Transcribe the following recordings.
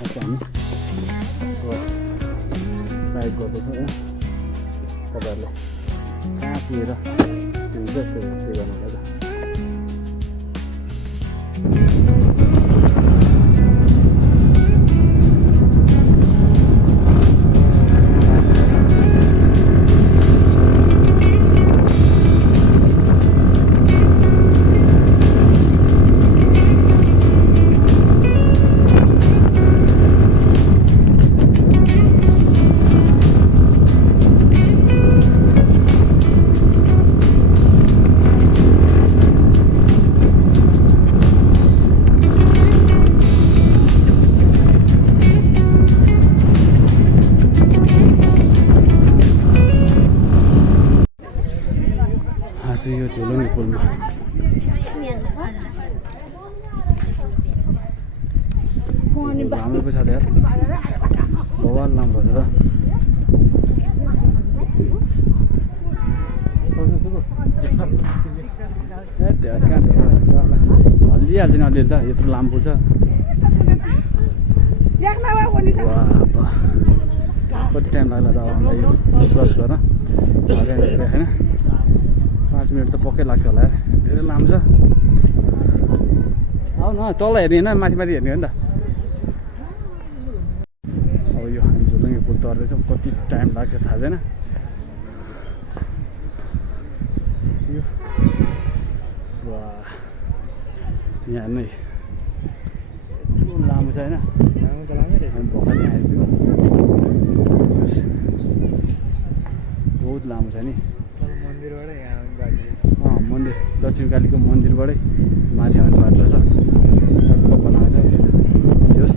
हामी राइड गर्दैछौँ होइन तपाईँहरूले कहाँ पुगेर हुन्छ त्यो गर्नुलाई त यो झोलुङ्गे पुलमा लामो पो छ त यार बवाल लामो छ त हल्लिहाल्छ नि अलिअलि त यत्रो लामो पुल छ कति टाइम लाग्ला त अब हामीलाई यो क्रस गर्न होइन 5 मिनट त पक्कै लाग्छ होला यार धेरै लामो छ आऊ न तल हेर्ने होइन माथि माथि हेर्ने हो नि त अब यो हामी झोलुङ्गे पुल तर्दैछौँ कति टाइम लाग्छ थाहा छैन यो यहाँ नै यत्रो लामो छ होइन भर्खर यहाँ आइपुग्यो बहुत लामो छ नि मन्दिर दक्षिणकालीको मन्दिरबाटै माथि आउने बाटो छ टक्क बनाएको छ जस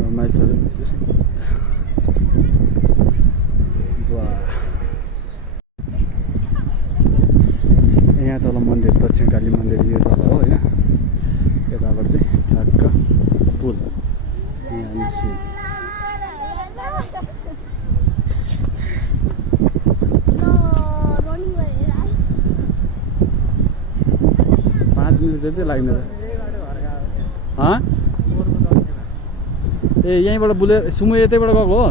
रमाइलो छ यहाँ तल मन्दिर दक्षिणकाली मन्दिर यो तल हो होइन यताबाट चाहिँ ठ्याक्क पुल यहाँ छु 5 मिनट जति लाग्ने त ए यहीँबाट बुले सुमो यतैबाट गएको हो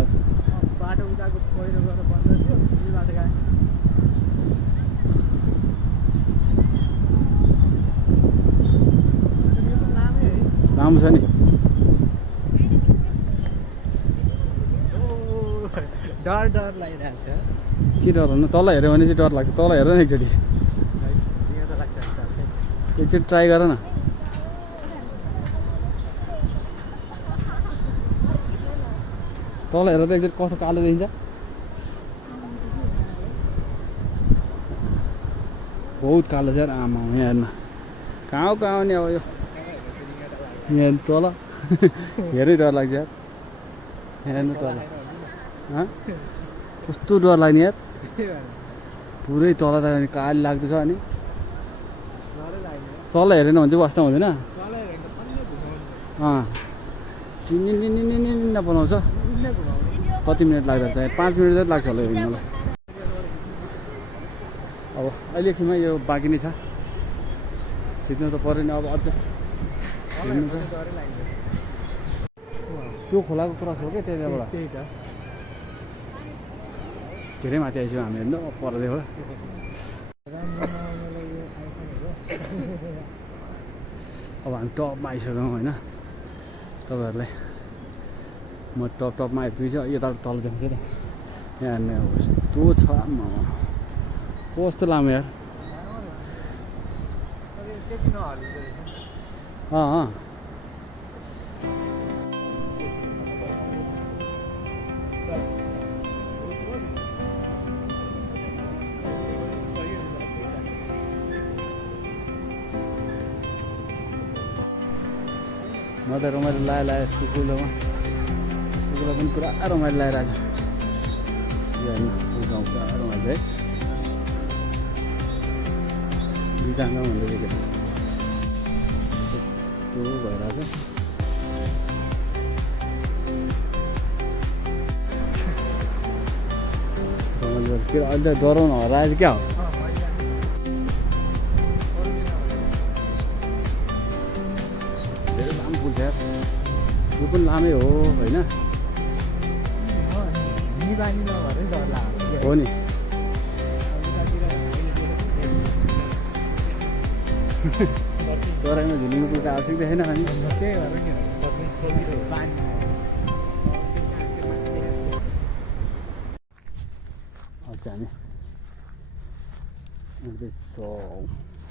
बाटो उताको पहिरो गरेर बन्द थियो यो बाटो गए लामो छ नि डर डर लागिरहेको छ के डर हुनु तल हेऱ्यो भने चाहिँ डर लाग्छ तल हेर न एकचोटि एकचोटि ट्राई गर न तल हेर त एकचोटि कस्तो कालो देखिन्छ बहुत कालो छ यार आमा यहाँ हेर्न कहाँ कहाँ नि अब यो यहाँ तल हेरै डर लाग्छ यार हेर्नु तल कस्तो डर लाग्ने यार पुरै तल त काली लाग्दछ अनि तल हेरेन भने चाहिँ वास्ता हुँदैन चिनिन बनाउँछ कति मिनट लाग्दो रहेछ 5 मिनट जति लाग्छ होला यो हिँड्नुलाई अब अहिले एकछिनमा यो बाँकी नै छ छिट्नु त पऱ्यो नि अब अझ हिँड्नु छ त्यो खोलाको क्रस हो क्या त्यताबाट त्यही त धेरै माथि आइसक्यो हामी हेर्नु पर्दै हो अब हामी टपमा आइसक्यौँ होइन तपाईँहरूलाई म टपमा आइपुगेछु यता तल देखाउँछु त यहाँ हेर्ने अब यस्तो छ कस्तो लामो यार म त रमाइलो लायो कुकुलोमा पनि पुरा रमाइलो लगाइरहेको छ हेर्नु गाउँ पुरा रमाइलो है बिचाङ भन्दै यस्तो भइरहेको छ रमाइलो फेरि अहिले त डराउनु हराएछ क्या हो यो पनि लामै हो होइन निबानी नभएर डर लाग्यो हो नि तराईमा झुलिनु कुर्ता आवश्यक देखेन अनि त्यही भएर नि पानी अब चाहिँ हामी जाँदैछौँ